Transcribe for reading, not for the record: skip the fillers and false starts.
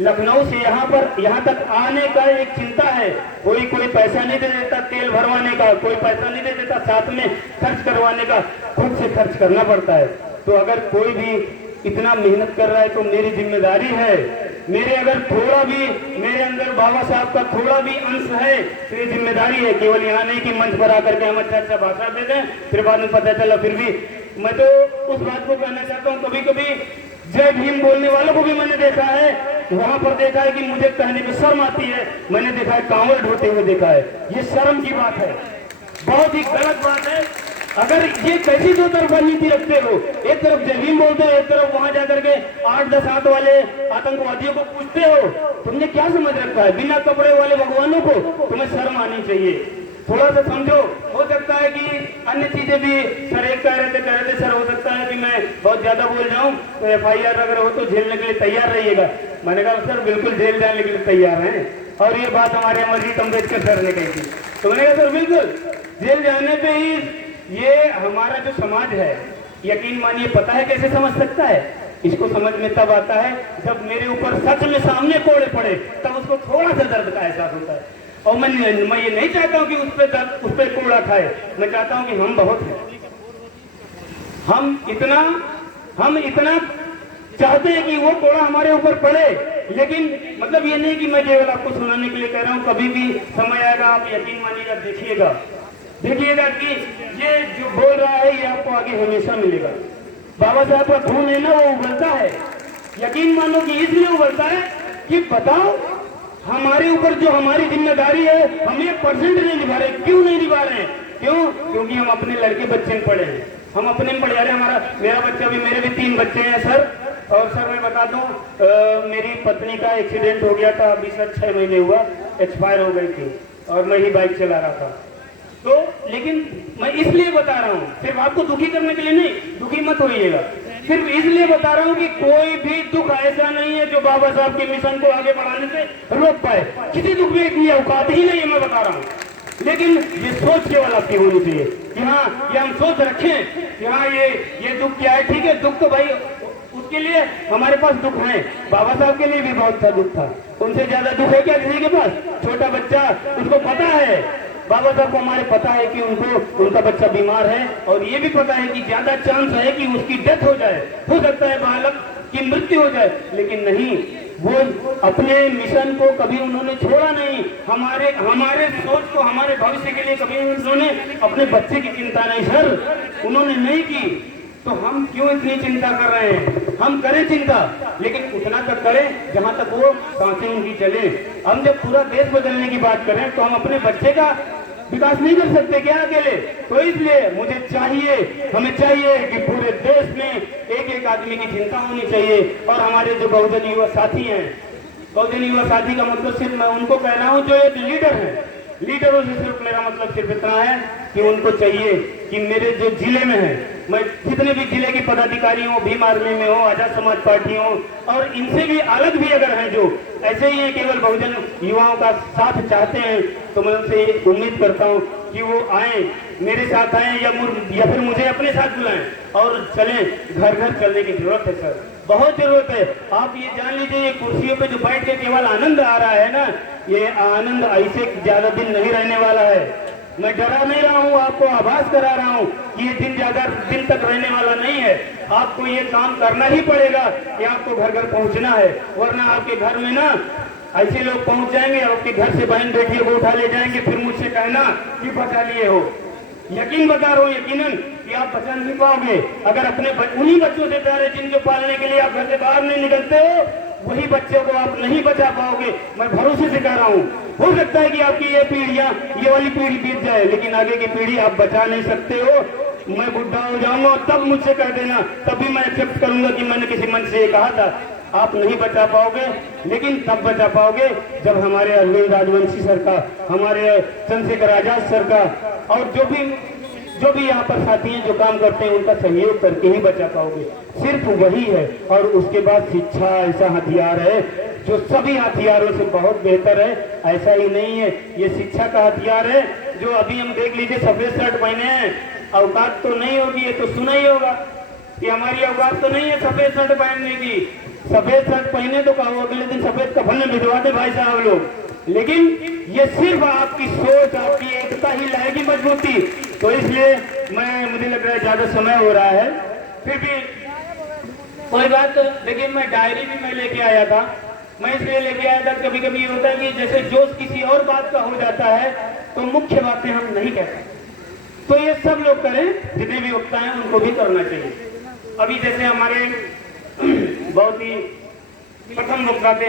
लखनऊ से यहाँ तक आने का एक चिंता है। कोई पैसा नहीं दे देता तेल भरवाने का, कोई पैसा नहीं दे देता साथ में खर्च करवाने का, खुद से खर्च करना पड़ता है। तो अगर कोई भी इतना मेहनत कर रहा है तो मेरी जिम्मेदारी है, मेरे अगर थोड़ा भी मेरे अंदर बाबा साहब का थोड़ा भी अंश है तो ये जिम्मेदारी है। केवल यहाँ नहीं कि मंच पर आकर के हम अच्छा भाषण दे दें फिर बाद में पता चला। फिर भी मैं तो उस बात को कहना चाहता हूँ, कभी कभी जय भीम बोलने वालों को भी मैंने देखा है, वहां पर देखा है कि मुझे कहने में शर्म आती है। मैंने देखा है कांवड़ ढोते हुए देखा है, ये शर्म की बात है, बहुत ही गलत बात है। अगर ये कैसी दो तरफा नीति रखते हो, एक तरफ जय भीम बोलते हो, एक तरफ वहां जाकर के 8-10 हाथ वाले आतंकवादियों को पूछते हो, तुमने क्या समझ रखा है? बिना कपड़े वाले भगवानों को तुम्हें शर्म आनी चाहिए। थोड़ा सा समझो। हो सकता है कि अन्य चीजें भी सर एक कह रहे थे सर हो सकता है कि मैं बहुत ज्यादा बोल जाऊं तो FIR अगर हो तो झेलने के लिए तैयार रहिएगा। मैंने कहा सर बिल्कुल जेल जाने के लिए तैयार हैं, और ये बात हमारे अमरजीत अम्बेडकर सर ने कही थी। तो मैंने कहा सर बिल्कुल जेल जाने पे ही ये हमारा जो समाज है, यकीन मानिए पता है कैसे समझ सकता है? इसको समझ में तब आता है जब मेरे ऊपर सच में सामने कोड़े पड़े, तब उसको थोड़ा सा दर्द का एहसास होता है। और मैं ये नहीं चाहता हूं कि उस पर कोड़ा खाए, मैं चाहता हूं कि हम बहुत हैं, हम इतना चाहते हैं कि वो कोड़ा हमारे ऊपर पड़े। लेकिन मतलब ये नहीं कि मैं केवल आपको सुनाने के लिए कह रहा हूं, कभी भी समय आएगा आप यकीन मानिएगा, देखिएगा कि ये जो बोल रहा है ये आपको आगे हमेशा मिलेगा। बाबा साहब का खून है ना, वो उबलता है, यकीन मानो कि इसलिए उबलता है कि बताओ हमारे ऊपर जो हमारी जिम्मेदारी है हम 1% नहीं निभा रहे। क्यों नहीं निभा रहे हैं? क्यों? क्योंकि हम अपने लड़के बच्चे में पढ़े हैं, हम अपने में पढ़े। अरे मेरा बच्चा भी, मेरे भी 3 बच्चे हैं सर। और सर मैं बता दूं मेरी पत्नी का एक्सीडेंट हो गया था, अभी सर 6 महीने हुआ, एक्सपायर हो गई थी, और मैं ही बाइक चला रहा था। तो लेकिन मैं इसलिए बता रहा हूँ, सिर्फ आपको दुखी करने के लिए नहीं, दुखी मत होइएगा, सिर्फ इसलिए बता रहा हूँ कि कोई भी दुख ऐसा नहीं है जो बाबा साहब के मिशन को आगे बढ़ाने से रोक पाए। किसी दुख में इतनी औकात ही नहीं है, मैं बता रहा हूँ। लेकिन ये सोच केवल आपकी होनी चाहिए कि हाँ ये हम सोच रखें कि हाँ ये दुख क्या है। ठीक है, दुख तो भाई उसके लिए हमारे पास दुख है, बाबा साहब के लिए भी बहुत सा दुख था, उनसे ज्यादा दुख है क्या किसी के पास? छोटा बच्चा, उसको पता है, बाबा साहब को हमारे पता है कि उनका बच्चा बीमार है, और ये भी पता है कि ज्यादा चांस है कि उसकी डेथ हो जाए, हो सकता है बालक की मृत्यु हो जाए। लेकिन नहीं, वो अपने मिशन को कभी उन्होंने छोड़ा नहीं। हमारे सोच को, हमारे भविष्य के लिए कभी उन्होंने अपने बच्चे की चिंता नहीं सर, उन्होंने नहीं की। तो हम क्यों इतनी चिंता कर रहे हैं? हम करें चिंता, लेकिन उतना तक करें जहां तक वो सांसें उनकी चले। हम जब पूरा देश बदलने की बात करें तो हम अपने बच्चे का विकास नहीं कर सकते क्या अकेले? तो इसलिए हमें चाहिए कि पूरे देश में एक आदमी की चिंता होनी चाहिए। और हमारे जो बहुजन युवा साथी हैं, बहुजन युवा साथी का मतलब सिर्फ मैं उनको कह रहा हूँ जो एक लीडर है। लीडरों से सिर्फ मेरा मतलब सिर्फ इतना है कि उनको चाहिए कि मेरे जो जिले में है, मैं जितने भी जिले के पदाधिकारी हो, भीम आर्मी में हो, आजाद समाज पार्टी हो, और इनसे भी अलग भी अगर हैं जो ऐसे ही है केवल बहुजन युवाओं का साथ चाहते हैं, तो मैं उनसे उम्मीद करता हूं कि वो आए, मेरे साथ आए या फिर मुझे अपने साथ बुलाएं और चलें। घर घर चलने की जरूरत है सर, बहुत जरूरत है। आप ये जान लीजिए, ये कुर्सियों पे जो बैठ के केवल आनंद आ रहा है ना, ये आनंद ऐसे ज्यादा दिन नहीं रहने वाला है। मैं डरा नहीं रहा हूँ, आपको आभास करा रहा हूँ कि ये दिन ज्यादा दिन तक रहने वाला नहीं है। आपको ये काम करना ही पड़ेगा कि आपको घर घर पहुँचना है, वरना आपके घर में ना ऐसे लोग पहुँच जाएंगे, आपके घर से बहन बेटियों को उठा ले जाएंगे, फिर मुझसे कहना कि बचा लिए हो। यकीन बता रहा हूँ, यकीनन कि आप बचा नहीं पाओगे। अगर अपने उन्हीं बच्चों से प्यारे जिनको पालने के लिए आप घर से बाहर नहीं निकलते हो, वही बच्चों को आप नहीं बचा पाओगे। मैं भरोसे से कह रहा हूँ, हो सकता है कि आपकी ये पीढ़ियां, ये वाली पीढ़ी बीत जाए, लेकिन आगे की पीढ़ी आप बचा नहीं सकते हो। मैं बुढ़ा हो जाऊंगा तब मुझसे कह देना, तभी मैं एक्सेप्ट करूंगा कि मैंने किसी मन से ये कहा था। आप नहीं बचा पाओगे, लेकिन तब बचा पाओगे जब हमारे अरविंद राजवंशी सर का, हमारे चंद्रशेखर आजाद सर का, और जो भी यहाँ पर साथी हैं जो काम करते हैं, उनका सहयोग करके ही बचा पाओगे। सिर्फ वही है। और उसके बाद शिक्षा ऐसा हथियार है जो सभी हथियारों से बहुत बेहतर है। ऐसा ही नहीं है, ये शिक्षा का हथियार है जो अभी हम देख लीजिए, सफेद शर्ट पहने हैं, औकात तो नहीं होगी, ये तो सुना ही होगा कि हमारी औकात तो नहीं है सफेद शर्ट पहनने की। सफेद शर्ट पहने तो कहो अगले दिन सफेद कफन में भिजवा दे भाई साहब लोग, लेकिन ये सिर्फ आपकी सोच, आपकी एकता ही लाएगी मजबूती। तो इसलिए मुझे लग रहा है ज्यादा समय हो रहा है, फिर भी कोई बात। लेकिन मैं डायरी भी मैं लेके आया था, मैं इसलिए लेके आया था, कभी कभी ये होता है कि जैसे जोश किसी और बात का हो जाता है तो मुख्य बातें हम नहीं कहते, तो ये सब लोग करें, जितने भी वक्ता हैं उनको भी करना चाहिए। अभी जैसे हमारे बहुत ही प्रथम वक्ता थे